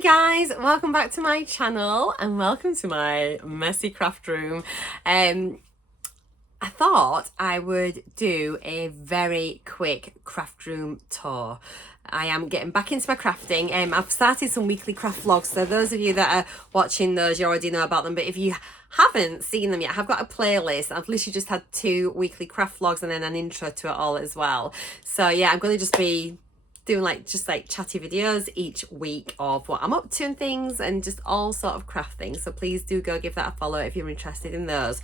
guys, welcome back to my channel and welcome to my messy craft room. I thought I would do a very quick craft room tour. I am getting back into my crafting. I've started some weekly craft vlogs, so those of you that are watching those, you already know about them, but if you haven't seen them yet, I've got a playlist. I've literally just had 2 weekly craft vlogs and then an intro to it all as well. So yeah, I'm going to just be doing just chatty videos each week of what I'm up to and things, and just all sort of craft things. So please do go give that a follow if you're interested in those.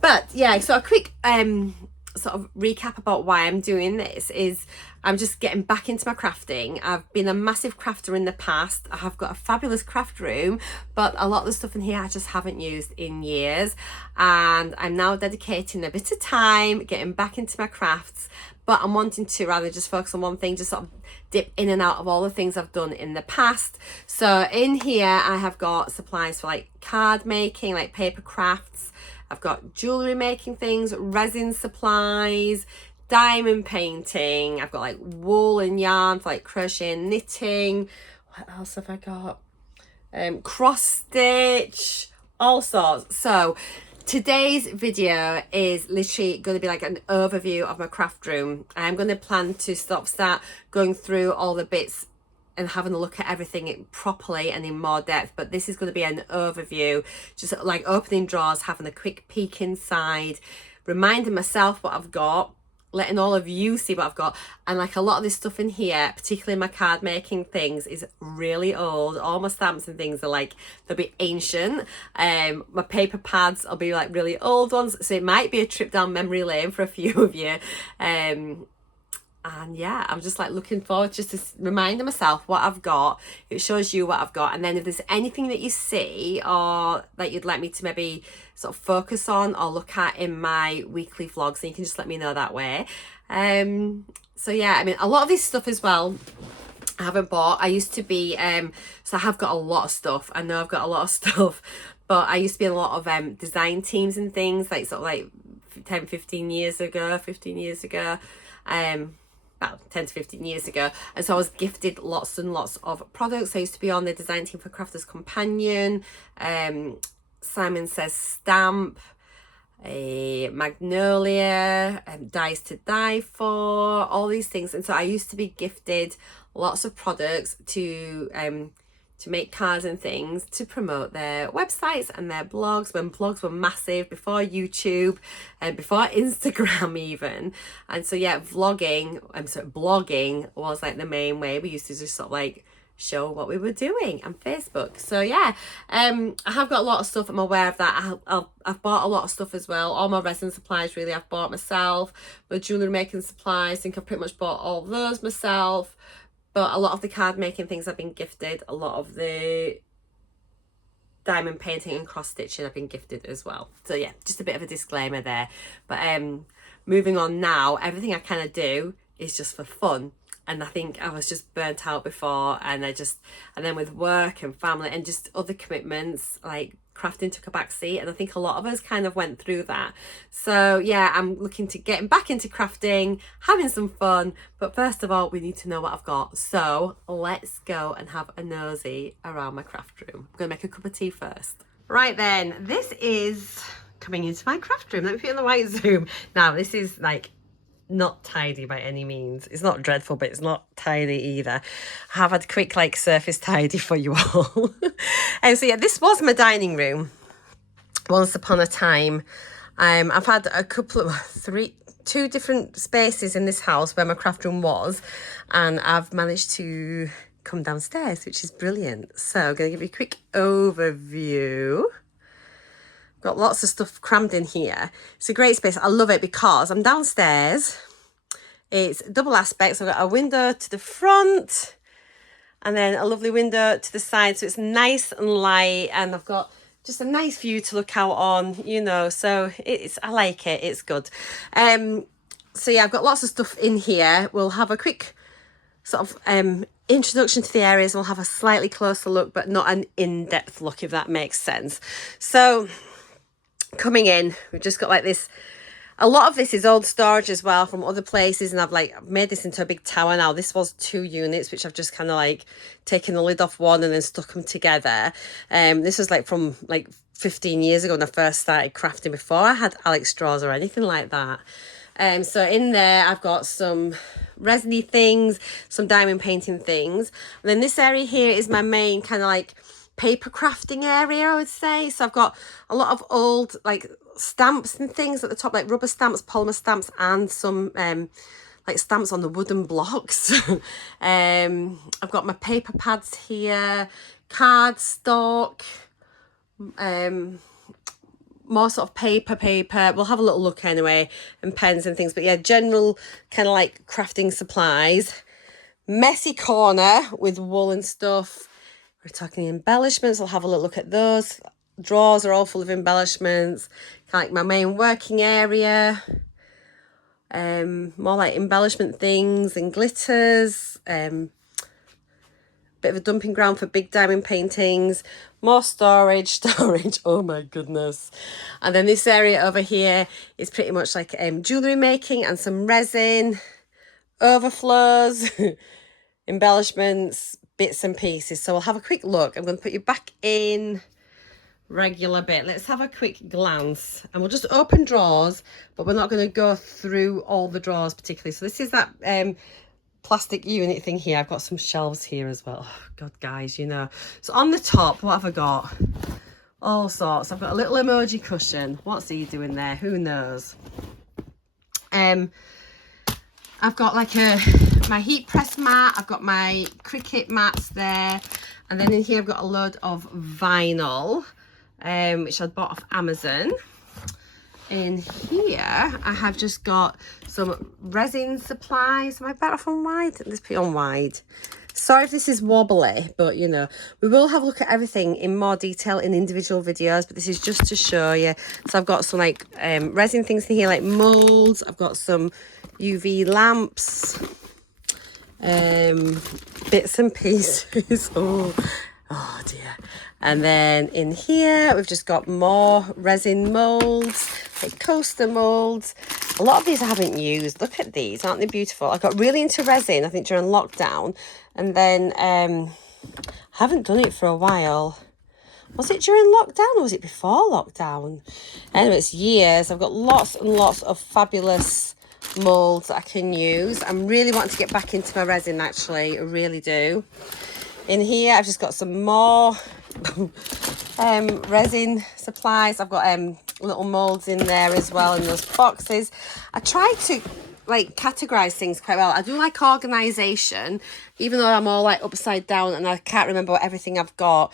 But yeah, so a quick sort of recap about why I'm doing this is I'm just getting back into my crafting. I've been a massive crafter in the past. I have got a fabulous craft room, but a lot of the stuff in here I just haven't used in years, and I'm now dedicating a bit of time getting back into my crafts. But I'm wanting to rather just focus on one thing, just sort of dip in and out of all the things I've done in the past. So in here I have got supplies for like card making, like paper crafts. I've got jewellery making things, resin supplies, diamond painting. I've got like wool and yarn for like crochet and knitting. What else have I got? Cross stitch, all sorts. So today's video is literally going to be like an overview of my craft room. I'm going to plan to start going through all the bits and having a look at everything properly and in more depth, but this is going to be an overview, just like opening drawers, having a quick peek inside, reminding myself what I've got, letting all of you see what I've got. And like a lot of this stuff in here, particularly my card making things, is really old. All my stamps and things are like, they'll be ancient. My paper pads will be like really old ones, so it might be a trip down memory lane for a few of you. And yeah, I'm just like looking forward just to reminding myself what I've got. It shows you what I've got, and then if there's anything that you see or that you'd like me to maybe sort of focus on or look at in my weekly vlogs, then you can just let me know that way. So yeah, I mean, a lot of this stuff as well I haven't bought. I used to be so I have got a lot of stuff. I know I've got a lot of stuff, but I used to be in a lot of design teams and things, like sort of like 15 years ago about 10 to 15 years ago, and so I was gifted lots and lots of products. I used to be on the design team for Crafters Companion, Simon Says Stamp, a Magnolia, Dies to Die For, all these things. And so I used to be gifted lots of products to make cards and things to promote their websites and their blogs, when blogs were massive, before YouTube and before Instagram even. And so yeah, blogging was like the main way we used to just sort of like show what we were doing, and Facebook. So yeah, I have got a lot of stuff. I'm aware of that. I've bought a lot of stuff as well. All my resin supplies really I've bought myself. My jewellery making supplies, I think I've pretty much bought all of those myself. But a lot of the card making things I've been gifted. A lot of the diamond painting and cross stitching I've been gifted as well. So yeah, just a bit of a disclaimer there. But moving on now, everything I kind of do is just for fun. And I think I was just burnt out before, and then with work and family and just other commitments, like crafting took a back seat, and I think a lot of us kind of went through that. So yeah, I'm looking to getting back into crafting, having some fun, but first of all we need to know what I've got. So let's go and have a nosy around my craft room. I'm gonna make a cup of tea first. Right then, this is coming into my craft room. Let me put it in the white zoom. Now this is like not tidy by any means. It's not dreadful, but it's not tidy either. I have had a quick like surface tidy for you all. And so yeah, this was my dining room once upon a time. I've had a couple of 2 different spaces in this house where my craft room was, and I've managed to come downstairs, which is brilliant. So I'm going to give you a quick overview. Got lots of stuff crammed in here. It's a great space. I love it because I'm downstairs. It's double aspects. I've got a window to the front and then a lovely window to the side. So it's nice and light, and I've got just a nice view to look out on, you know. So I like it. It's good. So yeah, I've got lots of stuff in here. We'll have a quick sort of introduction to the areas. We'll have a slightly closer look, but not an in-depth look, if that makes sense. So coming in, we've just got like this A lot of this is old storage as well from other places, and I've made this into a big tower now. This was 2 units, which I've just kind of like taken the lid off one and then stuck them together. This was like from like 15 years ago when I first started crafting, before I had Alex straws or anything like that. So in there I've got some resiny things, some diamond painting things, and then this area here is my main kind of like paper crafting area, I would say. So I've got a lot of old like stamps and things at the top, like rubber stamps, polymer stamps, and some like stamps on the wooden blocks. I've got my paper pads here, cardstock, more sort of paper. We'll have a little look anyway, and pens and things, but yeah, general kind of like crafting supplies. Messy corner with wool and stuff. We're talking embellishments. I'll have a little look at those. Drawers are all full of embellishments. Kind of like my main working area. More like embellishment things and glitters. Bit of a dumping ground for big diamond paintings. More storage. Oh my goodness. And then this area over here is pretty much like jewellery making and some resin, overflows, embellishments, bits and pieces. So we'll have a quick look. I'm going to put you back in regular bit. Let's have a quick glance, and we'll just open drawers, but we're not going to go through all the drawers particularly. So this is that plastic unit thing here. I've got some shelves here as well. Oh god, guys, you know. So on the top, what have I got? All sorts. I've got a little emoji cushion. What's he doing there? Who knows? I've got like my heat press mat. I've got my Cricut mats there, and then in here I've got a load of vinyl, which I bought off Amazon. In here I have just got some resin supplies. Am I better off on wide? Let's put it on wide. Sorry if this is wobbly, but you know, we will have a look at everything in more detail in individual videos, but this is just to show you. So I've got some like resin things in here, like molds. I've got some UV lamps, bits and pieces. oh dear. And then in here we've just got more resin molds, like coaster molds. A lot of these I haven't used. Look at these, aren't they beautiful? I got really into resin, I think, during lockdown, and then I haven't done it for a while. Was it during lockdown or was it before lockdown? Anyway, it's years. I've got lots and lots of fabulous molds that I can use. I'm really wanting to get back into my resin, actually. I really do. In here I've just got some more resin supplies. I've got little molds in there as well in those boxes. I try to like categorize things quite well. I do like organization, even though I'm all like upside down and I can't remember everything I've got.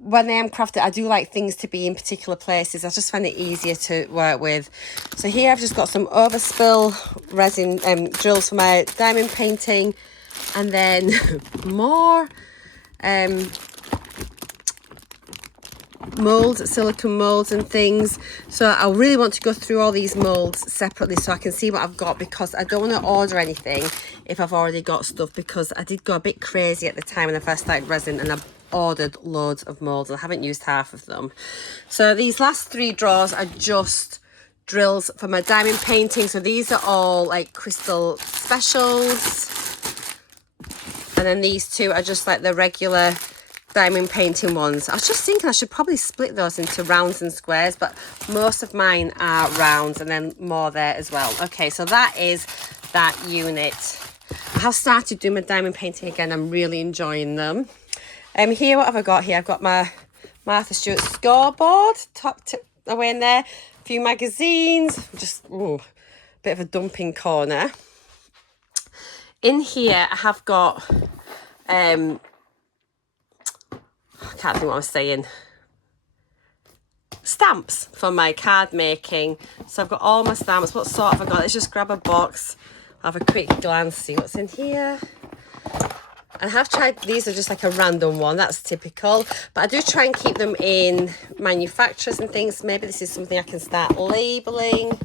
When I am crafting, I do like things to be in particular places. I just find it easier to work with. So here I've just got some overspill resin drills for my diamond painting, and then more molds, silicone molds and things. So I really want to go through all these molds separately so I can see what I've got, because I don't want to order anything if I've already got stuff, because I did go a bit crazy at the time when I first started resin and I ordered loads of molds and I haven't used half of them. So these last 3 drawers are just drills for my diamond painting. So these are all like crystal specials, and then these 2 are just like the regular diamond painting ones. I was just thinking I should probably split those into rounds and squares, but most of mine are rounds, and then more there as well. Okay, so that is that unit. I have started doing my diamond painting again. I'm really enjoying them. Here, what have I got here? I've got my Martha Stewart scoreboard tucked away in there. A few magazines. Just bit of a dumping corner. In here, I have got I can't think what I'm saying. Stamps for my card making. So I've got all my stamps. What sort have I got? Let's just grab a box. Have a quick glance, see what's in here. I have tried, these are just like a random one, that's typical, but I do try and keep them in manufacturers and things. Maybe this is something I can start labelling.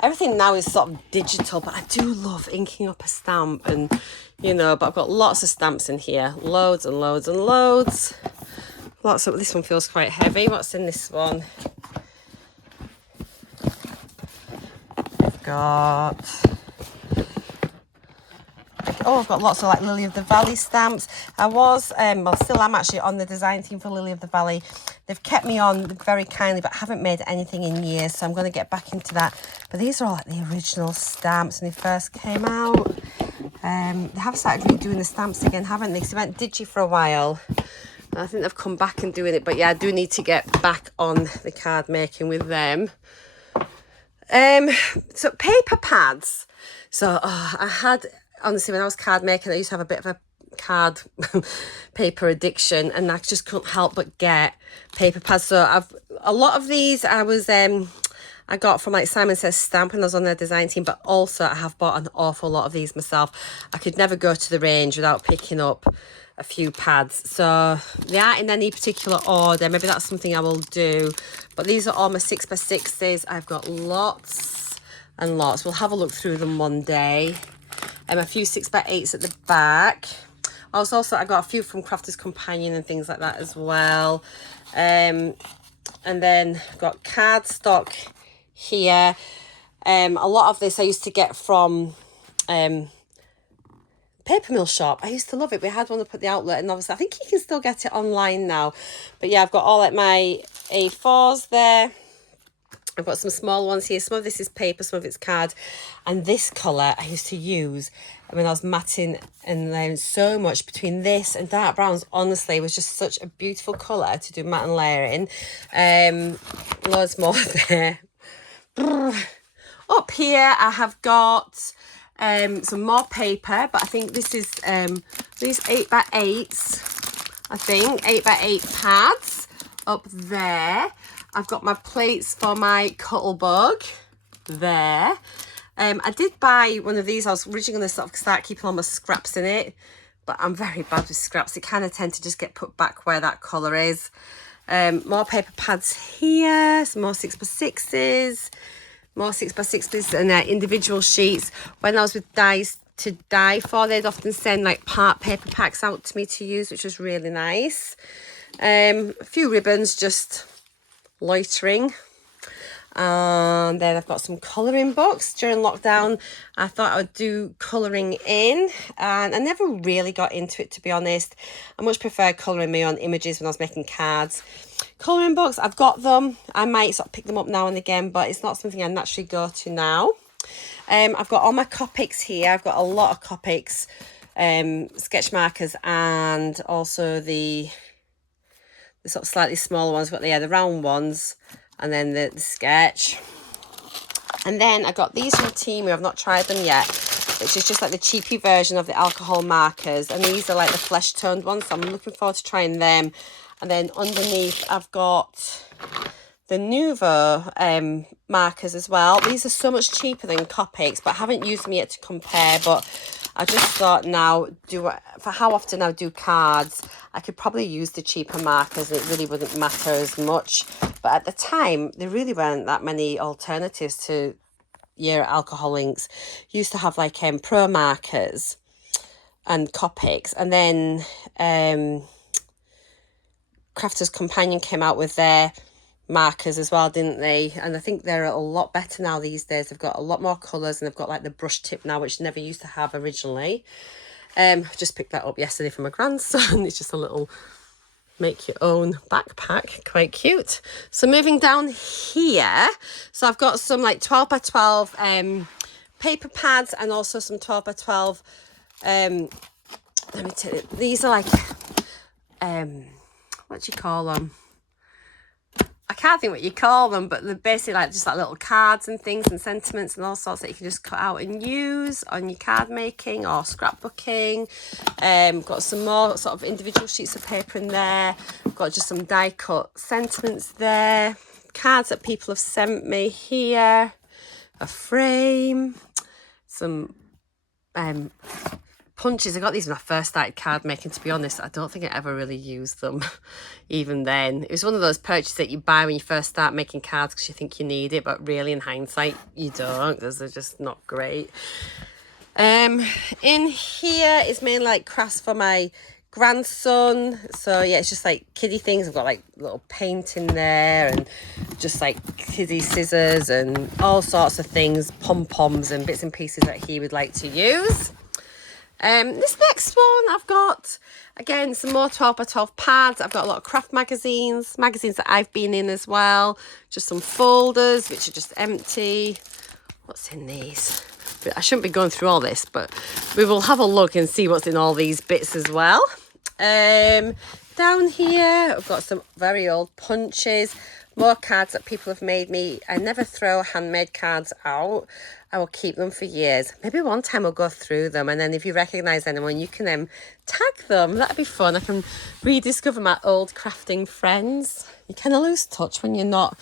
Everything now is sort of digital, but I do love inking up a stamp, and you know, but I've got lots of stamps in here, loads and loads and loads. Lots of, this one feels quite heavy. What's in this one? got... Oh, I've got lots of like Lily of the Valley stamps. I was, well, still am actually on the design team for Lily of the Valley. They've kept me on very kindly, but haven't made anything in years, so I'm going to get back into that. But these are all like the original stamps when they first came out. They have started redoing the stamps again, haven't they? Because they went digi for a while. And I think they've come back and doing it. But yeah, I do need to get back on the card making with them. So paper pads. So I had... Honestly, when I was card making, I used to have a bit of a card paper addiction, and I just couldn't help but get paper pads. So a lot of these I got from like Simon Says Stamp when I was on their design team, but also I have bought an awful lot of these myself. I could never go to the range without picking up a few pads. So they aren't in any particular order. Maybe that's something I will do. But these are all my 6x6s. I've got lots and lots. We'll have a look through them one day. A few 6x8s at the back. I got a few from Crafter's Companion and things like that as well. And then I've got cardstock here. A lot of this I used to get from Paper Mill Shop. I used to love it. We had one up at the outlet, and obviously I think you can still get it online now. But yeah, I've got all like my A4s there. I've got some small ones here. Some of this is paper, some of it's card. And this colour I used to use when I was matting and layering so much between this and dark browns. Honestly, it was just such a beautiful colour to do matte and layering. Loads more there. Up here I have got some more paper, but I think this is these 8x8s. I think 8x8 pads up there. I've got my plates for my Cuttlebug there. I did buy one of these. I was originally going to sort of start keeping all my scraps in it, but I'm very bad with scraps. They kind of tend to just get put back where that colour is. More paper pads here, some more 6x6s, more 6x6s and individual sheets. When I was with Dies to Die For, they'd often send like part paper packs out to me to use, which was really nice. A few ribbons, just loitering. And then I've got some colouring books. During lockdown I thought I would do colouring in, and I never really got into it, to be honest. I much prefer colouring me on images when I was making cards. Colouring books, I've got them. I might sort of pick them up now and again, but it's not something I naturally go to now. I've got all my Copics here. I've got a lot of Copics, sketch markers, and also the sort of slightly smaller ones. I've got the round ones, and then the sketch. And then I got these from Temu. I've not tried them yet, which is just like the cheapy version of the alcohol markers, and these are like the flesh toned ones, so I'm looking forward to trying them. And then underneath I've got the Nouveau markers as well. These are so much cheaper than Copics, but I haven't used them yet to compare. But I just thought now, for how often I do cards, I could probably use the cheaper markers. It really wouldn't matter as much. But at the time, there really weren't that many alternatives to your alcohol inks. You used to have like Pro markers and Copics, and then Crafter's Companion came out with their markers as well, didn't they? And I think they're a lot better now these days. They've got a lot more colours, and they've got like the brush tip now, which never used to have originally. Just picked that up yesterday from my grandson. It's just a little make your own backpack, quite cute. So moving down here, so I've got some like 12x12 paper pads, and also some 12x12 let me tell you, these are like what do you call them? I can't think what you call them, but they're basically like just like little cards and things and sentiments and all sorts that you can just cut out and use on your card making or scrapbooking. Got some more sort of individual sheets of paper in there. Got just some die cut sentiments there. Cards that people have sent me here. A frame. Some punches. I got these when I first started card making, to be honest. I don't think I ever really used them even then. It was one of those purchases that you buy when you first start making cards because you think you need it, but really in hindsight you don't, because they're just not great. In here is mainly like crafts for my grandson. So yeah, it's just like kiddie things. I've got like little paint in there and just like kiddie scissors and all sorts of things, pom-poms and bits and pieces that he would like to use. This next one I've got, again, some more 12 by 12 pads. I've got a lot of craft magazines that I've been in as well. Just some folders, which are just empty. What's in these? I shouldn't be going through all this, but we will have a look and see what's in all these bits as well. Down here, I've got some very old punches, more cards that people have made me. I never throw handmade cards out. I will keep them for years. Maybe one time we'll go through them, and then if you recognise anyone, you can tag them. That'd be fun. I can rediscover my old crafting friends. You kind of lose touch when you're not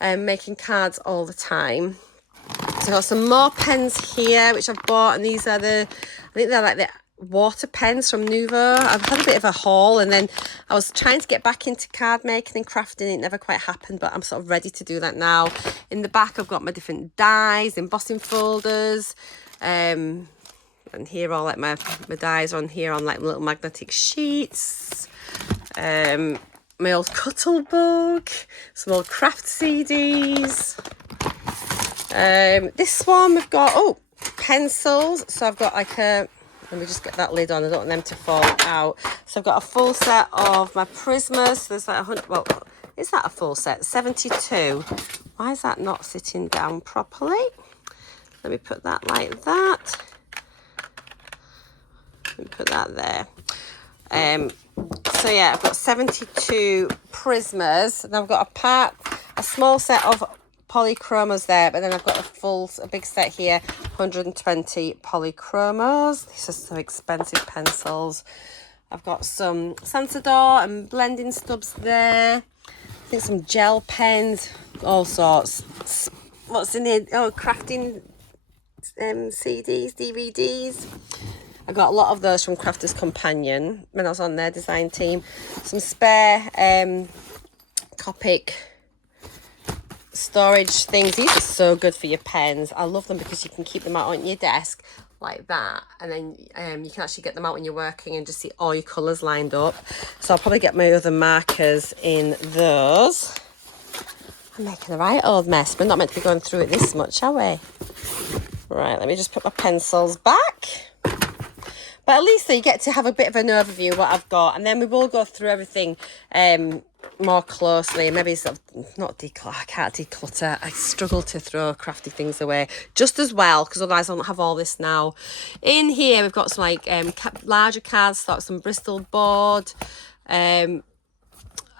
making cards all the time. So I've got some more pens here, which I've bought, and these are I think they're like the water pens from Nuvo. I've had a bit of a haul, and then I was trying to get back into card making and crafting. It never quite happened, but I'm sort of ready to do that now. In the back, I've got my different dies, embossing folders, and here all like my dies on here on like little magnetic sheets. My old cuttle book, some old craft CDs. This one we've got pencils. So I've got like let me just get that lid on. I don't want them to fall out. So I've got a full set of my Prismas. So there's like 100. Well, is that a full set? 72. Why is that not sitting down properly? Let me put that like that. Let me put that there. So yeah, I've got 72 Prismas, and I've got a small set of polychromos there, but then I've got a big set here, 120 polychromos. These are so expensive pencils. I've got some Sansador and blending stubs there. I think some gel pens, all sorts. What's in here? Oh, crafting CDs, DVDs. I got a lot of those from Crafters Companion when I was on their design team. Some spare Copic storage things. These are so good for your pens. I love them because you can keep them out on your desk like that, and then you can actually get them out when you're working and just see all your colours lined up. So I'll probably get my other markers in those. I'm making a right old mess. We're not meant to be going through it this much, are we? Right, let me just put my pencils back. But at least you get to have a bit of an overview of what I've got, and then we will go through everything more closely. Maybe sort of not declutter. I can't declutter. I struggle to throw crafty things away just as well, because otherwise I don't have all this now. In here we've got some like larger cards, like some Bristol board, and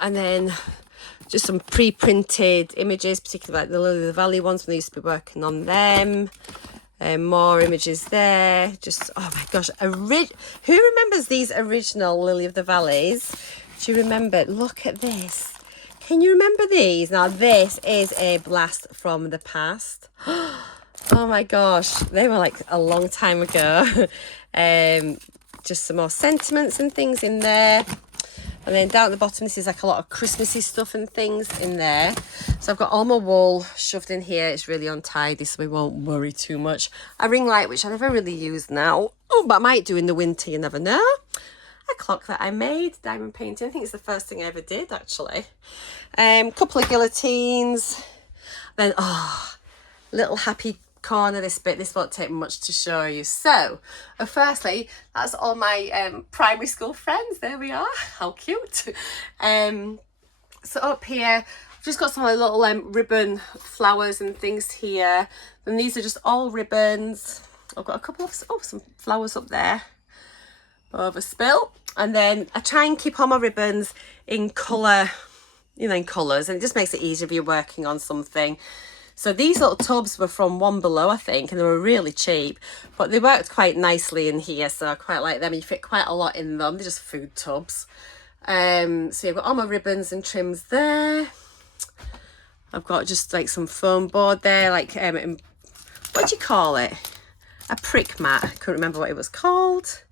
then just some pre-printed images, particularly like the Lily of the Valley ones when I used to be working on them. More images there. Just, oh my gosh, who remembers these original Lily of the Valleys? Do you remember? Look at this. Can you remember these? Now this is a blast from the past. Oh my gosh, they were like a long time ago. Just some more sentiments and things in there. And then down at the bottom, this is like a lot of Christmassy stuff and things in there. So I've got all my wool shoved in here. It's really untidy, so we won't worry too much. A ring light, which I never really use now. Oh, but I might do in the winter, you never know. A clock that I made, diamond painting. I think it's the first thing I ever did, actually. Couple of guillotines. Then, little happy corner, this bit. This won't take much to show you. So firstly, that's all my primary school friends. There we are. How cute. So up here I've just got some little ribbon flowers and things here, and these are just all ribbons. I've got a couple of some flowers up there over spill, and then I try and keep all my ribbons in colour, in colours, and it just makes it easier if you're working on something. So these little tubs were from One Below, I think, and they were really cheap, but they worked quite nicely in here, so I quite like them. You fit quite a lot in them. They're just food tubs. So you've got all my ribbons and trims there. I've got just like some foam board there, like, what do you call it? A prick mat. I couldn't remember what it was called.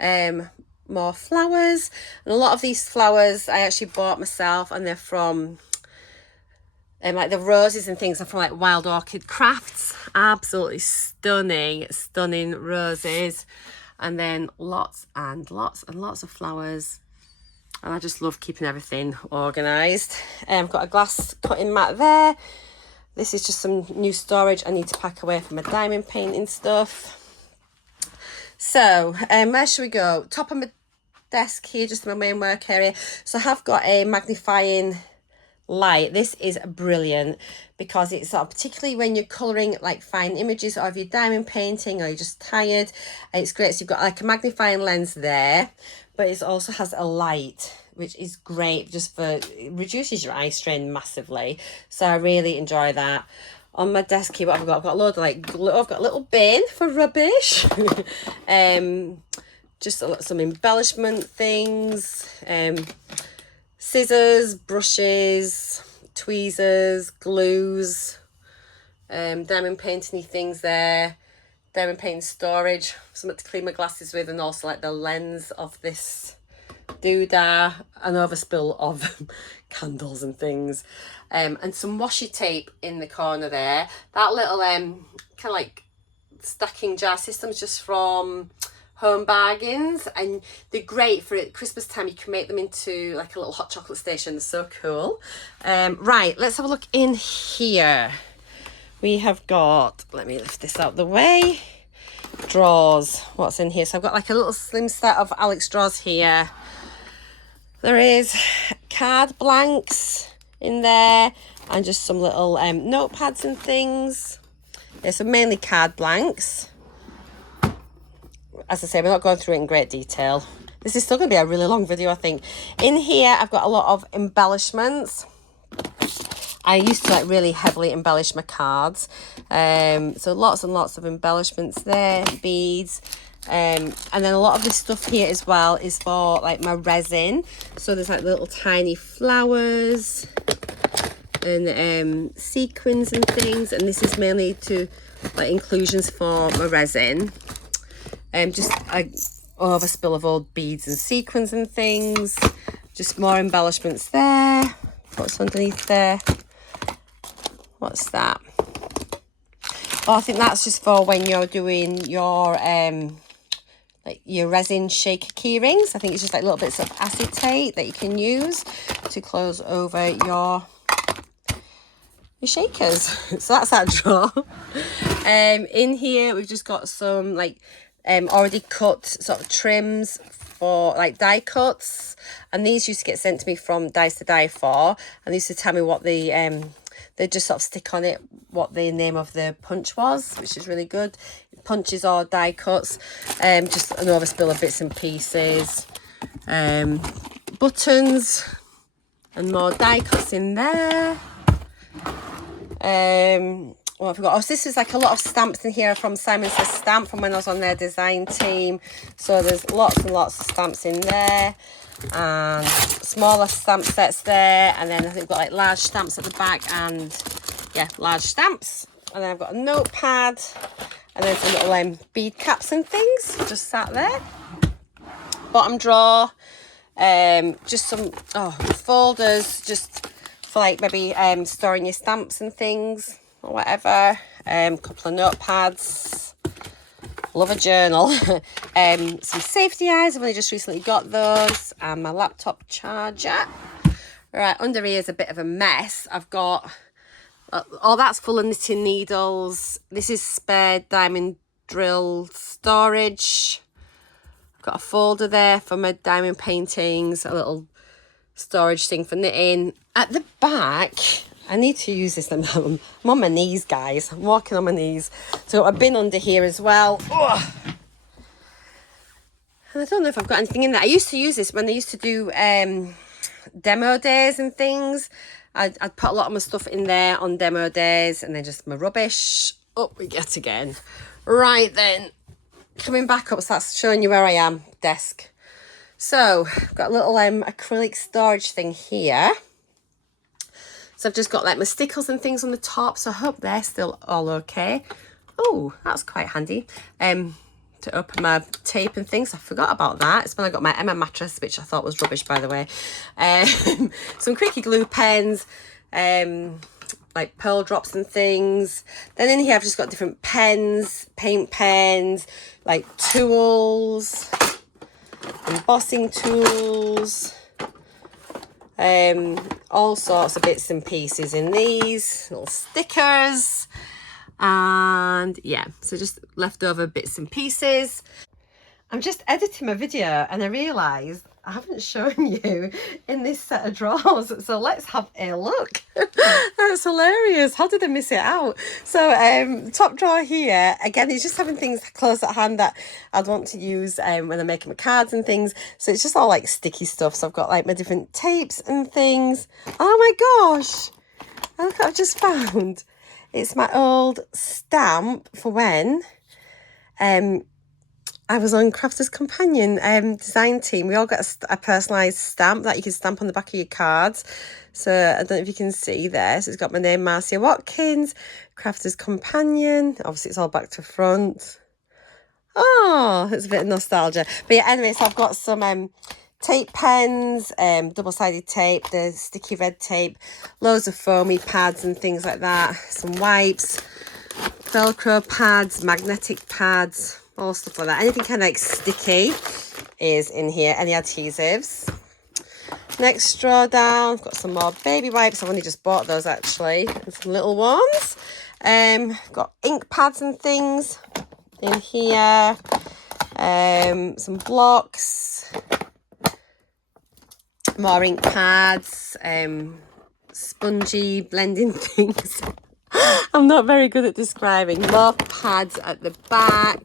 More flowers. And a lot of these flowers I actually bought myself, and they're from... like the roses and things are from like Wild Orchid Crafts. Absolutely stunning roses. and then lots and lots and lots of flowers. And I just love keeping everything organised. I've got a glass cutting mat there. This is just some new storage I need to pack away from my diamond painting stuff. So, where should we go? Top of my desk here, just my main work area. So I have got a magnifying light. This is brilliant because it's sort of, particularly when you're colouring like fine images, or if you're diamond painting or you're just tired, it's great. So you've got like a magnifying lens there, but it also has a light, which is great just for, it reduces your eye strain massively. So I really enjoy that. On my desk here, what I've got a load of like, I've got a little bin for rubbish. Just some embellishment things, scissors, brushes, tweezers, glues, diamond painting things there, diamond painting storage, something to clean my glasses with, and also like the lens of this doodah, an overspill of candles and things, and some washi tape in the corner there. That little kind of like stacking jar system's just from Home Bargains, and they're great for Christmas time. You can make them into like a little hot chocolate station. They're so cool. Right, let's have a look in here. We have got, let me lift this out the way, drawers. What's in here? So I've got like a little slim set of Alex drawers here. There is card blanks in there, and just some little notepads and things. Yeah, so mainly card blanks. As I say, we're not going through it in great detail. This is still going to be a really long video, I think. In here, I've got a lot of embellishments. I used to like really heavily embellish my cards. So lots and lots of embellishments there, beads. And then a lot of this stuff here as well is for like my resin. So there's like little tiny flowers and sequins and things. And this is mainly to like inclusions for my resin. Just a overspill of old beads and sequins and things. Just more embellishments there. What's underneath there? What's that? Oh, I think that's just for when you're doing your like your resin shaker key rings. I think it's just like little bits of acetate that you can use to close over your shakers. So that's that drawer. In here we've just got some like already cut sort of trims for like die cuts, and these used to get sent to me from Dies to Die For, and they used to tell me what the they just sort of stick on it what the name of the punch was, which is really good. Punches or die cuts. Just an overspill of bits and pieces, buttons and more die cuts in there. What have I got? Oh, so this is like a lot of stamps in here from Simon Says Stamp from when I was on their design team. So there's lots and lots of stamps in there, and smaller stamp sets there, and then I think we've got like large stamps at the back, and yeah, large stamps. And then I've got a notepad, and then some little bead caps and things just sat there. Bottom drawer, just some folders just for like maybe storing your stamps and things or whatever. Couple of notepads. Love a journal. Some safety eyes. I've only just recently got those, and my laptop charger. Right, under here is a bit of a mess. I've got all that's full of knitting needles. This is spare diamond drill storage. I've got a folder there for my diamond paintings, a little storage thing for knitting. At the back, I need to use this. I'm on my knees, guys. I'm walking on my knees. So I've been under here as well. Ugh. And I don't know if I've got anything in there. I used to use this when they used to do demo days and things. I'd put a lot of my stuff in there on demo days, and then just my rubbish. Up we get again. Right then, coming back up, so that's showing you where I am, desk. So I've got a little acrylic storage thing here. So I've just got like my stickers and things on the top, so I hope they're still all okay. Oh, that's quite handy. To open my tape and things. I forgot about that. It's when I got my Emma mattress, which I thought was rubbish, by the way. Some creaky glue pens, like pearl drops and things. Then in here I've just got different pens, paint pens, like tools, embossing tools, all sorts of bits and pieces in these, little stickers, and yeah, so just leftover bits and pieces. I'm just editing my video and I realised I haven't shown you in this set of drawers, so let's have a look. That's hilarious. How did I miss it out? So top drawer here, again, it's just having things close at hand that I'd want to use when I'm making my cards and things. So it's just all like sticky stuff. So I've got like my different tapes and things. Oh my gosh, look what I've just found. It's my old stamp for when I was on Crafters Companion design team. We all got a personalised stamp that you can stamp on the back of your cards. So I don't know if you can see there. So it's got my name, Marcia Watkins, Crafters Companion. Obviously, it's all back to front. Oh, it's a bit of nostalgia. But yeah, anyway, so I've got some tape pens, double-sided tape, the sticky red tape, loads of foamy pads and things like that. Some wipes, Velcro pads, magnetic pads, all stuff like that. Anything kind of like sticky is in here. Any adhesives. Next drawer down, I've got some more baby wipes. I've only just bought those actually, and some little ones. Got ink pads and things in here. Some blocks, more ink pads, spongy blending things. I'm not very good at describing. More pads at the back.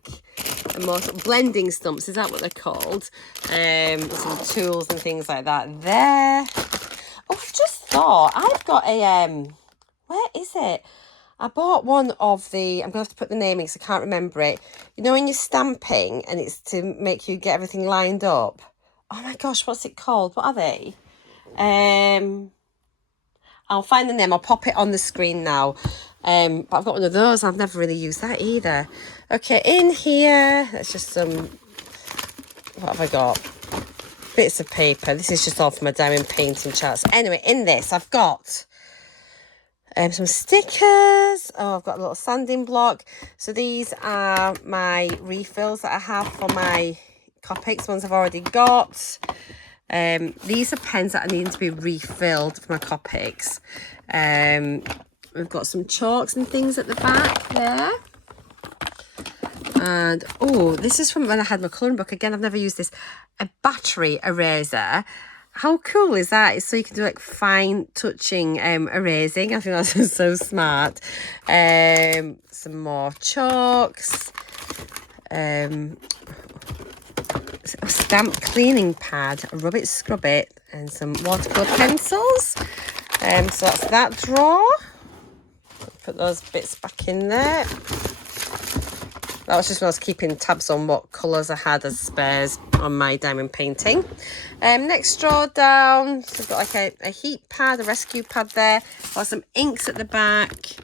And more blending stumps, is that what they're called? Some tools and things like that there. Oh, I've just thought, I've got a, where is it? I bought one of the, I'm going to have to put the name in because I can't remember it. You know when you're stamping and it's to make you get everything lined up? Oh my gosh, what's it called? What are they? I'll find the name, I'll pop it on the screen now. But I've got one of those. I've never really used that either. Okay, in here, that's just some, what have I got? Bits of paper. This is just all for my diamond painting charts. Anyway, in this, I've got some stickers. Oh, I've got a little sanding block. So these are my refills that I have for my Copics, ones I've already got. These are pens that I need to be refilled for my Copics. We've got some chalks and things at the back there. And, oh, this is from when I had my colouring book. Again, I've never used this. A battery eraser. How cool is that? So you can do like fine touching erasing. I think that's so smart. Some more chalks. A stamp cleaning pad. Rub it, scrub it. And some watercolour pencils. So that's that drawer. Put those bits back in there. That was just when I was keeping tabs on what colours I had as spares on my diamond painting. Next drawer down, so I've got like a heat pad, a rescue pad there. Got some inks at the back.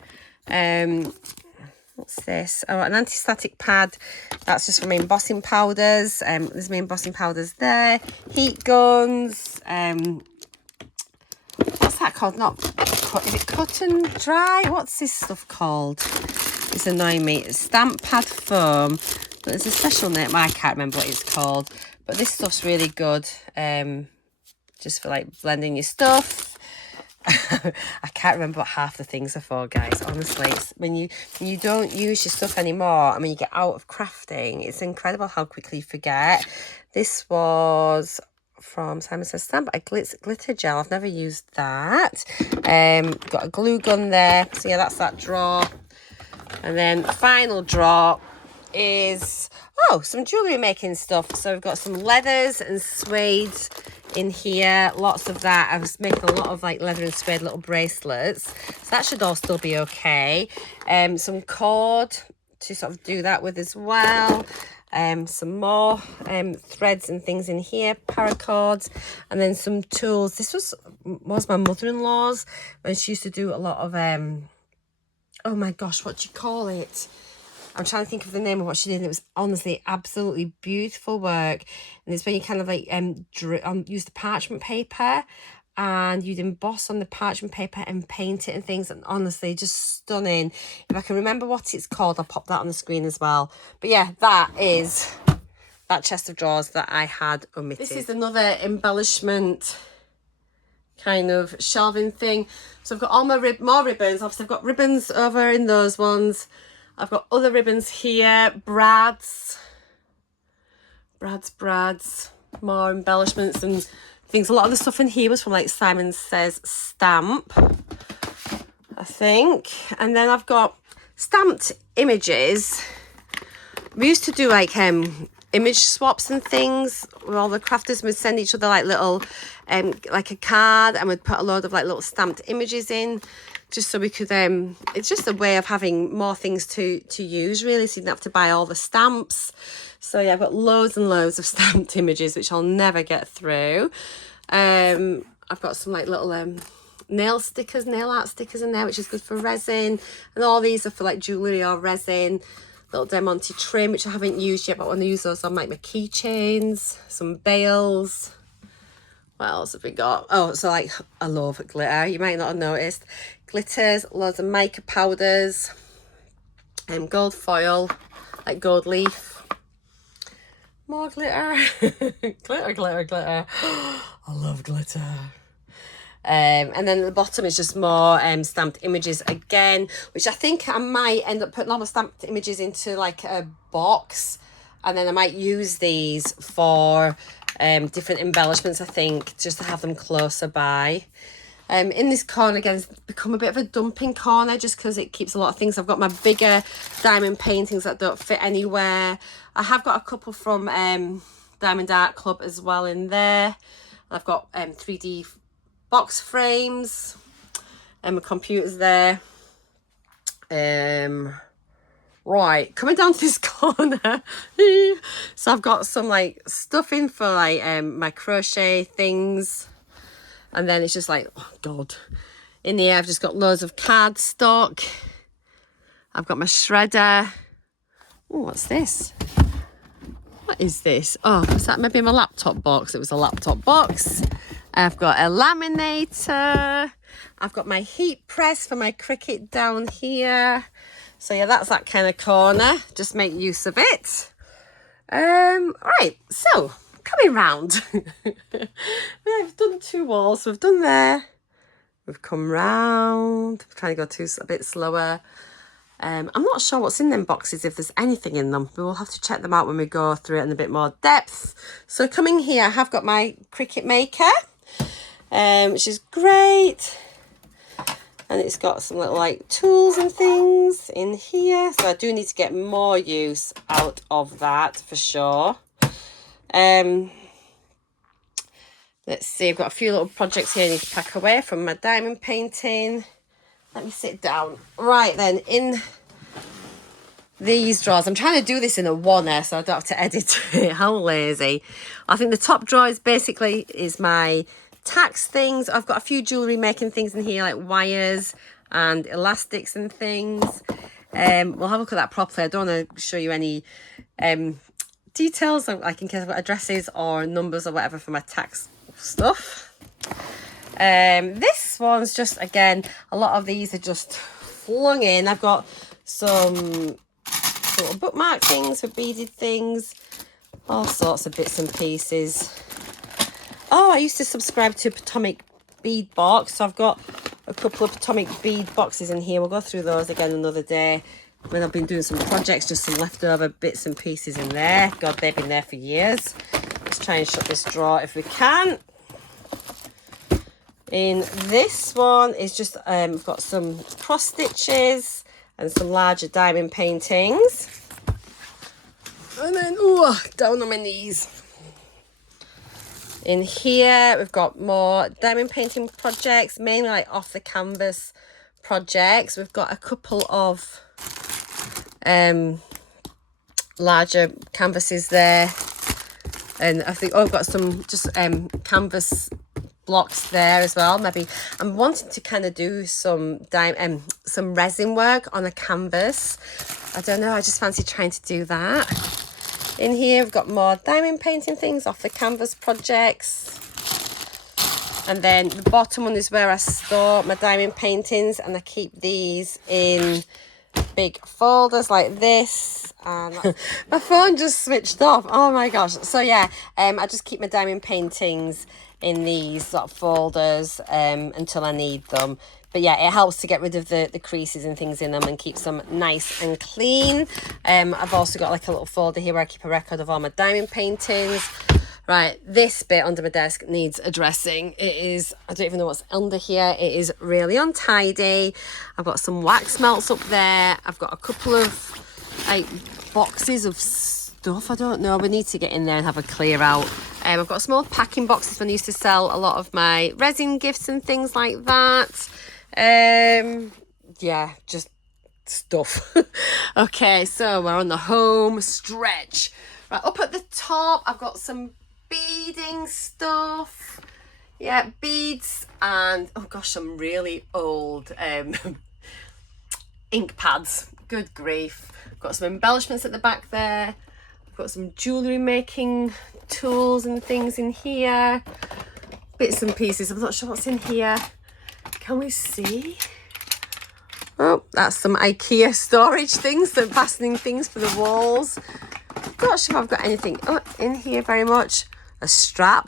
What's this? Oh, an anti-static pad. That's just for my embossing powders. There's my embossing powders there. Heat guns. What's that called? Not cut. Is it cut and dry? What's this stuff called? It's annoying me. It's stamp pad foam. But there's a special name. I can't remember what it's called. But this stuff's really good. Just for like blending your stuff. I can't remember what half the things are for, guys. Honestly, it's when you don't use your stuff anymore, and when you get out of crafting, it's incredible how quickly you forget. This was from Simon Says Stamp, a glitter gel. I've never used that. Got a glue gun there. So yeah, that's that drawer. And then the final drawer is, oh, some jewellery making stuff. So we've got some leathers and suede in here, lots of that. I was making a lot of like leather and suede little bracelets, so that should all still be okay. Some cord to sort of do that with as well. Some more threads and things in here, paracords, and then some tools. This was my mother-in-law's when she used to do a lot of oh my gosh, what do you call it? I'm trying to think of the name of what she did. It was honestly absolutely beautiful work. And it's when you kind of like use the parchment paper and you'd emboss on the parchment paper and paint it and things, and honestly just stunning. If I can remember what it's called, I'll pop that on the screen as well. But yeah, that is that chest of drawers that I had omitted. This is another embellishment kind of shelving thing. So I've got all my more ribbons. Obviously I've got ribbons over in those ones. I've got other ribbons here, brads, more embellishments and things. A lot of the stuff in here was from like Simon Says Stamp, I think. And then I've got stamped images. We used to do like image swaps and things where all the crafters would send each other like little like a card, and we'd put a load of like little stamped images in, just so we could it's just a way of having more things to use, really, so you don't have to buy all the stamps. So yeah, I've got loads and loads of stamped images which I'll never get through. I've got some like little nail art stickers in there, which is good for resin, and all these are for like jewellery or resin. Little Demonte trim, which I haven't used yet, but I want to use those on like my keychains. Some bales. What else have we got? Oh, so like, I love glitter. You might not have noticed. Glitters, loads of mica powders, gold foil, like gold leaf. More glitter. glitter. I love glitter. And then at the bottom is just more stamped images again, which I think I might end up putting all my stamped images into like a box, and then I might use these for different embellishments, I think, just to have them closer by. In this corner again, it's become a bit of a dumping corner just because it keeps a lot of things. I've got my bigger diamond paintings that don't fit anywhere. I have got a couple from Diamond Art Club as well in there. I've got 3D box frames, and my computer's there. Right, coming down to this corner. So I've got some like stuffing for like my crochet things, and then it's just like, oh god, in here I've just got loads of cardstock. I've got my shredder. Oh, what's this? What is this? Oh, was that maybe my laptop box? It was a laptop box. I've got a laminator. I've got my heat press for my Cricut down here. So yeah, that's that kind of corner. Just make use of it. Right, so coming round. We've done 2 walls. So we've done there. We've come round. I'm trying to go a bit slower. I'm not sure what's in them boxes, if there's anything in them. We will have to check them out when we go through it in a bit more depth. So coming here, I have got my Cricut Maker, which is great. And it's got some little like tools and things in here. So I do need to get more use out of that for sure. Let's see, I've got a few little projects here I need to pack away from my diamond painting. Let me sit down. Right then, in these drawers, I'm trying to do this in a oneer so I don't have to edit it. How lazy. I think the top drawer is basically my tax things. I've got a few jewellery making things in here, like wires and elastics and things. We'll have a look at that properly. I don't want to show you any details, like in case I've got addresses or numbers or whatever for my tax stuff. This one's just, again, a lot of these are just flung in. I've got some little bookmark things for beaded things, all sorts of bits and pieces. Oh, I used to subscribe to Potomic Bead Box, so I've got a couple of Potomic bead boxes in here. We'll go through those again another day when I've been doing some projects, just some leftover bits and pieces in there. God, they've been there for years. Let's try and shut this drawer if we can. In this one is just, we've got some cross stitches and some larger diamond paintings. And then, ooh, down on my knees. In here, we've got more diamond painting projects, mainly like off the canvas projects. We've got a couple of larger canvases there. And I think, oh, I've got some just canvas blocks there as well. Maybe I'm wanting to kind of do some resin work on a canvas. I don't know, I just fancy trying to do that. In here we've got more diamond painting things off the canvas projects, And then the bottom one is where I store my diamond paintings, and I keep these in big folders like this. And my phone just switched off. Oh my gosh. So yeah, I just keep my diamond paintings in these sort of folders until I need them. But yeah, it helps to get rid of the creases and things in them and keeps them nice and clean. I've also got like a little folder here where I keep a record of all my diamond paintings. Right, this bit under my desk needs addressing. It is, I don't even know what's under here. It is really untidy. I've got some wax melts up there. I've got a couple of like boxes of stuff. I don't know. We need to get in there and have a clear out. I've got small packing boxes when I used to sell a lot of my resin gifts and things like that. Yeah, just stuff. Okay, so we're on the home stretch. Right, up at the top, I've got some beading stuff. Yeah, beads and, oh gosh, some really old ink pads. Good grief. I've got some embellishments at the back there. I've got some jewellery making tools and things in here. Bits and pieces. I'm not sure what's in here. Can we see? Oh, that's some IKEA storage things, some fastening things for the walls. Not sure if I've got anything in here very much. A strap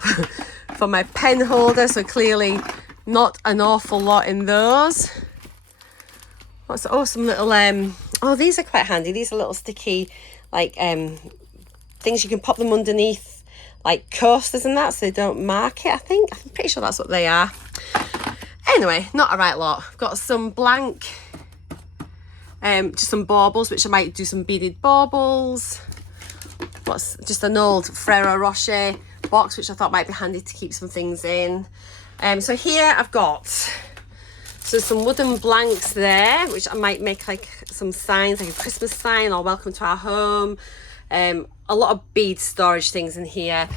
for my pen holder, so clearly not an awful lot in those. What's, oh, some little oh, these are quite handy. These are little sticky like things you can pop them underneath like coasters and that so they don't mark it. I'm pretty sure that's what they are. Anyway, not a right lot. I've got some blank just some baubles, which I might do some beaded baubles. What's just an old Ferrero Rocher box, which I thought might be handy to keep some things in. So here I've got some wooden blanks there, which I might make like some signs, like a Christmas sign or welcome to our home. A lot of bead storage things in here.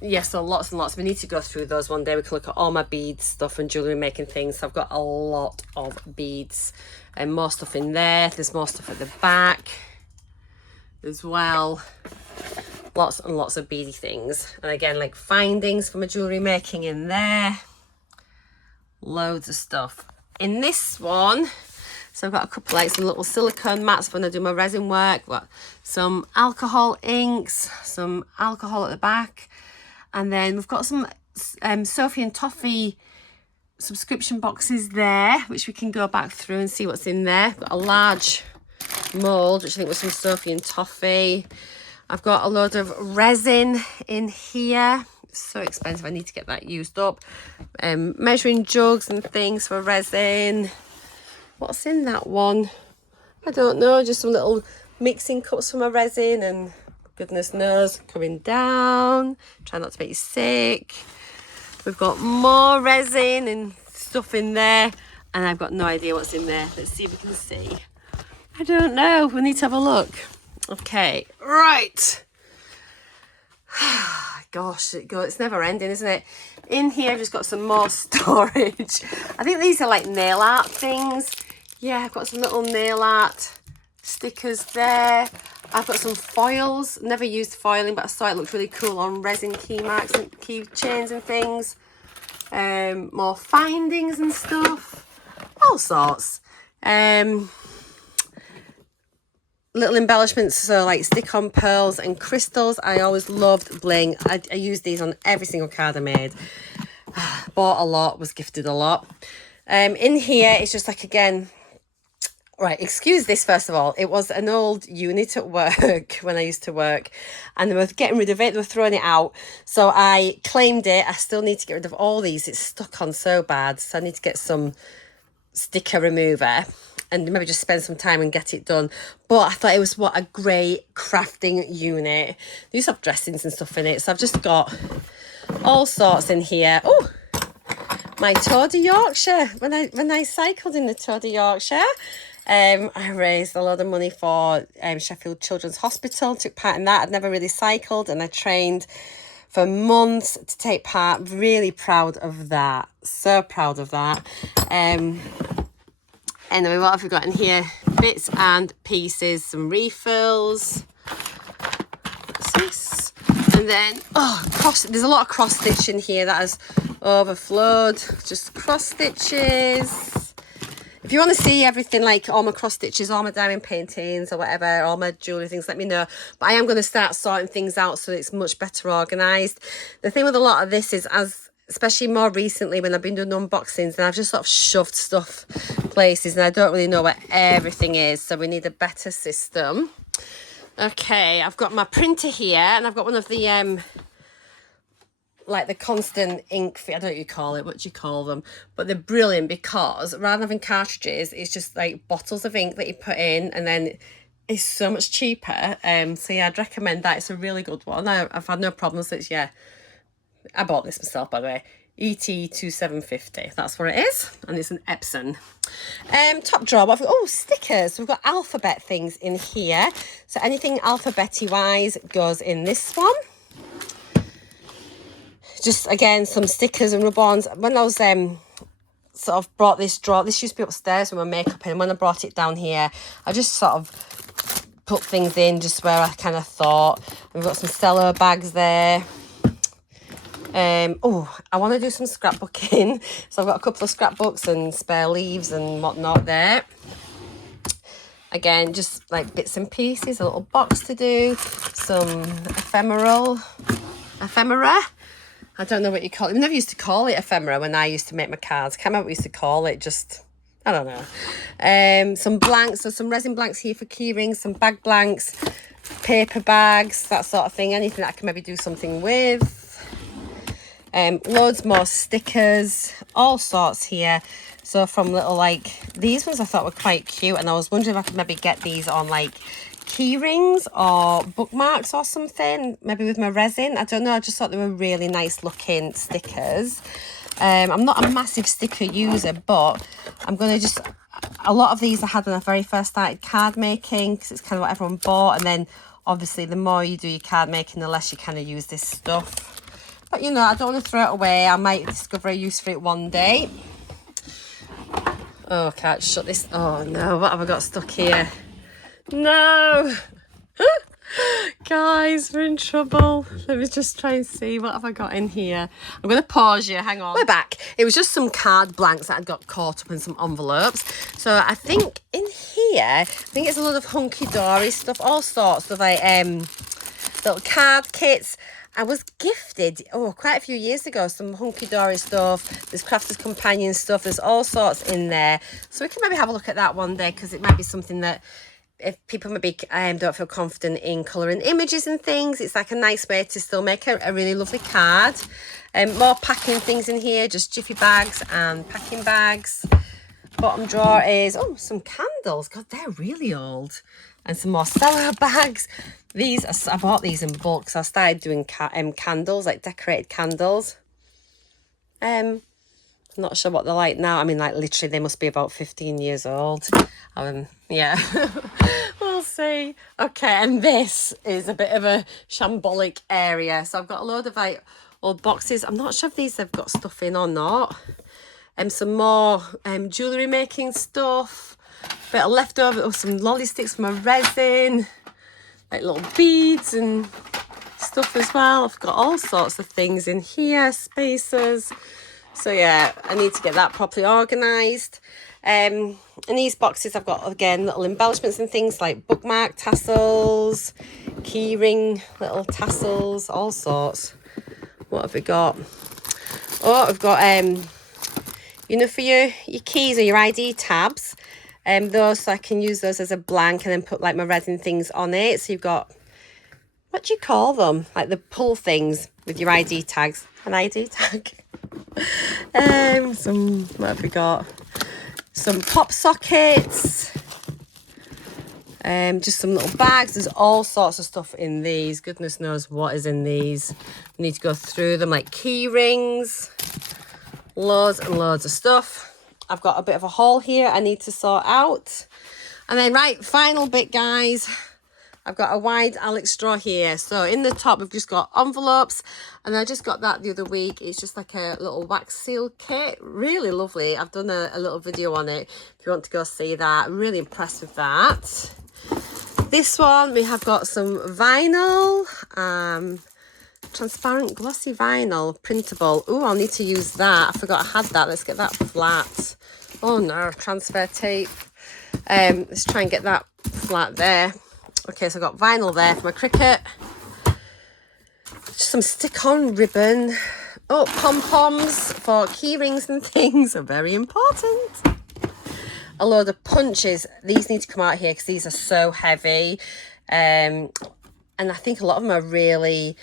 Yeah, so lots and lots. We need to go through those one day. We can look at all my beads stuff and jewellery making things. So I've got a lot of beads and more stuff in there. There's more stuff at the back as well. Lots and lots of beady things. And again, like findings for my jewellery making in there. Loads of stuff. In this one, so I've got a couple like some little silicone mats when I do my resin work. I've got some alcohol inks, some alcohol at the back. And then we've got some Sophie and Toffee subscription boxes there, which we can go back through and see what's in there. Got a large mould, which I think was some Sophie and Toffee. I've got a load of resin in here. It's so expensive, I need to get that used up. Measuring jugs and things for resin. What's in that one? I don't know, just some little mixing cups for my resin and goodness knows, coming down. Try not to make you sick. We've got more resin and stuff in there, and I've got no idea what's in there. Let's see if we can see. I don't know. We need to have a look. Okay, right. Gosh, it's never ending, isn't it? In here, I've just got some more storage. I think these are like nail art things. Yeah, I've got some little nail art stickers there. I've got some foils. Never used foiling, but I saw it looked really cool on resin key marks and key chains and things. More findings and stuff. All sorts. Little embellishments, so like stick-on pearls and crystals. I always loved bling. I used these on every single card I made. Bought a lot, was gifted a lot. In here, it's just like, again, right, excuse this first of all. It was an old unit at work when I used to work, and they were getting rid of it. They were throwing it out. So I claimed it. I still need to get rid of all these. It's stuck on so bad. So I need to get some sticker remover and maybe just spend some time and get it done. But I thought it was what a great crafting unit. They used to have dressings and stuff in it. So I've just got all sorts in here. Oh, my Tour de Yorkshire. When I cycled in the Tour de Yorkshire, I raised a lot of money for Sheffield Children's Hospital, took part in that. I'd never really cycled, and I trained for months to take part. Really proud of that. So proud of that. Anyway, what have we got in here? Bits and pieces, some refills. What's this? And then, there's a lot of cross stitch in here that has overflowed. Just cross stitches. If you want to see everything, like all my cross stitches, all my diamond paintings or whatever, all my jewellery things, let me know. But I am going to start sorting things out so it's much better organised. The thing with a lot of this is, especially more recently when I've been doing unboxings, and I've just sort of shoved stuff places and I don't really know where everything is. So we need a better system. Okay, I've got my printer here and I've got one of the like the constant ink, I don't know what you call it, what do you call them? But they're brilliant because rather than having cartridges, it's just like bottles of ink that you put in, and then it's so much cheaper. So yeah, I'd recommend that. It's a really good one. I've had no problems. It's, yeah, I bought this myself, by the way. ET2750, that's what it is, and it's an Epson. Top drawer, what have we got? Oh, stickers. We've got alphabet things in here. So anything alphabety wise goes in this one. Just again, some stickers and rub-ons. When I was sort of brought this drawer, this used to be upstairs with my makeup in, and when I brought it down here, I just sort of put things in just where I kind of thought. We've got some cello bags there. Oh, I want to do some scrapbooking, so I've got a couple of scrapbooks and spare leaves and whatnot there. Again, just like bits and pieces, a little box to do, some ephemera. I don't know what you call it. We never used to call it ephemera when I used to make my cards. I can't remember what we used to call it, just, I don't know. Some blanks, so some resin blanks here for key rings, some bag blanks, paper bags, that sort of thing. Anything that I can maybe do something with. Loads more stickers, all sorts here. So from little, like, these ones I thought were quite cute, and I was wondering if I could maybe get these on like key rings or bookmarks or something, maybe with my resin. I don't know, I just thought they were really nice looking stickers. I'm not a massive sticker user, but I'm going to just, a lot of these I had when I very first started card making, because it's kind of what everyone bought, and then obviously the more you do your card making, the less you kind of use this stuff. But you know, I don't want to throw it away. I might discover a use for it one day. Oh, can't shut this. Oh no, what have I got stuck here? No! Guys, we're in trouble. Let me just try and see, what have I got in here? I'm going to pause you, hang on. We're back. It was just some card blanks that I'd got caught up in some envelopes. So I think in here, I think it's a lot of hunky-dory stuff, all sorts of like little card kits. I was gifted, quite a few years ago, some hunky-dory stuff. There's Crafter's Companion stuff. There's all sorts in there. So we can maybe have a look at that one day, because it might be something that if people maybe don't feel confident in colouring images and things, it's like a nice way to still make a really lovely card. More packing things in here, just jiffy bags and packing bags. Bottom drawer is, some candles. God, they're really old. And some more cello bags. These, I bought these in bulk, so I started doing candles, like decorated candles. I'm not sure what they're like now. I mean, like, literally, they must be about 15 years old. Yeah, we'll see. Okay, and this is a bit of a shambolic area. So I've got a load of, like, old boxes. I'm not sure if these have got stuff in or not. Some more jewellery making stuff. Bit of leftover, some lolly sticks from my resin. Like little beads and stuff as well. I've got all sorts of things in here, spacers. So yeah, I need to get that properly organised. In these boxes I've got, again, little embellishments and things like bookmark tassels, key ring little tassels, all sorts. What have we got? Oh, I've got, you know, for your keys or your ID tabs, those, so I can use those as a blank and then put like my resin things on it. So you've got, what do you call them? Like the pull things with your ID tags. An ID tag. What have we got? Some pop sockets. Just some little bags. There's all sorts of stuff in these. Goodness knows what is in these. I need to go through them, like key rings. Loads and loads of stuff. I've got a bit of a haul here I need to sort out. And then, right, final bit, guys. I've got a wide Alex drawer here. So in the top, we've just got envelopes. And I just got that the other week. It's just like a little wax seal kit. Really lovely. I've done a little video on it. If you want to go see that. I'm really impressed with that. This one, we have got some vinyl. transparent glossy vinyl printable. Oh, I'll need to use that. I forgot I had that. Let's get that flat. Oh no, transfer tape. Let's try and get that flat there. Okay, so I've got vinyl there for my Cricut. Just some stick-on ribbon. Oh, pom-poms for key rings and things are very important. A load of punches. These need to come out here because these are so heavy. And I think a lot of them are really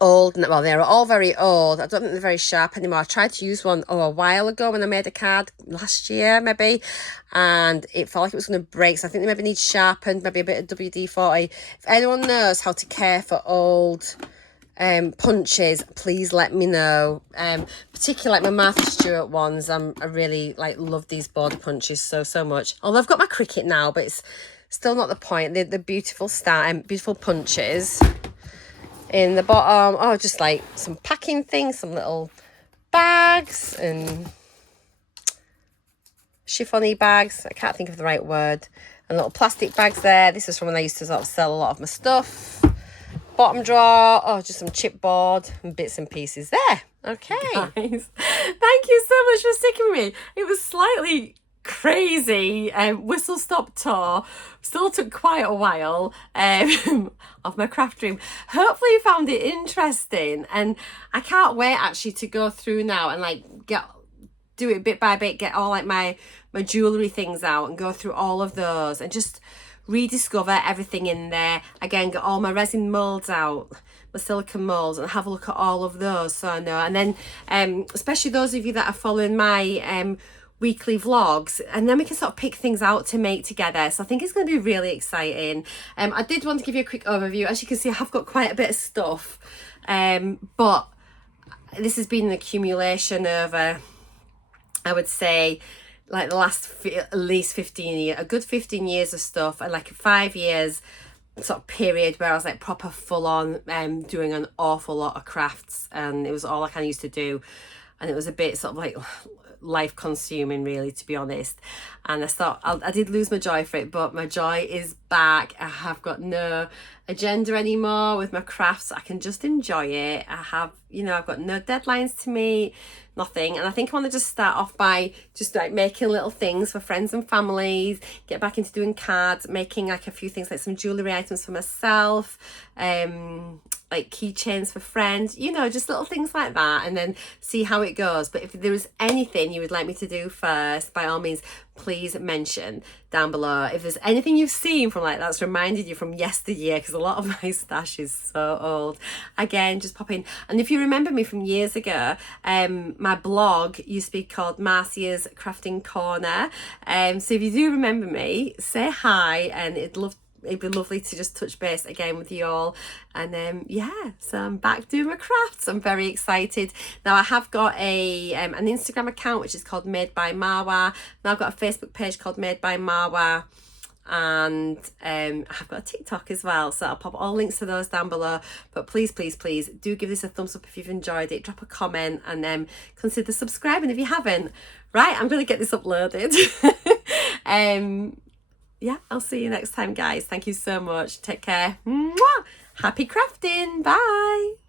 old. Well, they're all very old. I don't think they're very sharp anymore. I tried to use one a while ago when I made a card last year maybe, and it felt like it was going to break, so I think they maybe need sharpened, maybe a bit of WD-40. If anyone knows how to care for old punches, please let me know. Particularly like my Martha Stewart ones. I really love these border punches so much. Although I've got my Cricut now, but it's still not the point. They're beautiful beautiful punches. In the bottom, oh, just like some packing things, some little bags and chiffon-y bags. I can't think of the right word. And little plastic bags there. This is from when I used to sort of sell a lot of my stuff. Bottom drawer, oh, just some chipboard and bits and pieces there. Okay. Guys, thank you so much for sticking with me. It was slightly crazy whistle stop tour. Still took quite a while of my craft room. Hopefully you found it interesting, and I can't wait actually to go through now and do it bit by bit, get all my jewellery things out and go through all of those and just rediscover everything in there. Again, get all my resin moulds out, my silicone moulds, and have a look at all of those so I know. And then especially those of you that are following my weekly vlogs, and then we can sort of pick things out to make together. So I think it's going to be really exciting. I did want to give you a quick overview. As you can see, I have got quite a bit of stuff, but this has been an accumulation over, I would say, like the last at least 15 years, a good 15 years of stuff, and like a 5 years sort of period where I was like proper full on doing an awful lot of crafts, and it was all I kind of used to do, and it was a bit sort of like life consuming really, to be honest. And I thought I did lose my joy for it, but my joy is back. I have got no agenda anymore with my crafts. I can just enjoy it. I have, I've got no deadlines to meet, nothing. And I think I want to just start off by just like making little things for friends and families, get back into doing cards, making like a few things, like some jewellery items for myself, like keychains for friends, just little things like that, and then see how it goes. But if there is anything you would like me to do first, by all means, please mention down below. If there's anything you've seen from that's reminded you from yesteryear, because a lot of my stash is so old, again, just pop in. And if you remember me from years ago, my blog used to be called Marcia's Crafting Corner. So if you do remember me, say hi, and it'd be lovely to just touch base again with you all. And yeah, so I'm back doing my crafts. I'm very excited. Now I have got an Instagram account which is called Made by Marwa. Now I've got a Facebook page called Made by Marwa, and I've got a TikTok as well, so I'll pop all links to those down below. But please do give this a thumbs up if you've enjoyed it, drop a comment, and consider subscribing if you haven't. Right, I'm going to get this uploaded. Yeah, I'll see you next time, guys. Thank you so much. Take care. Mwah! Happy crafting. Bye.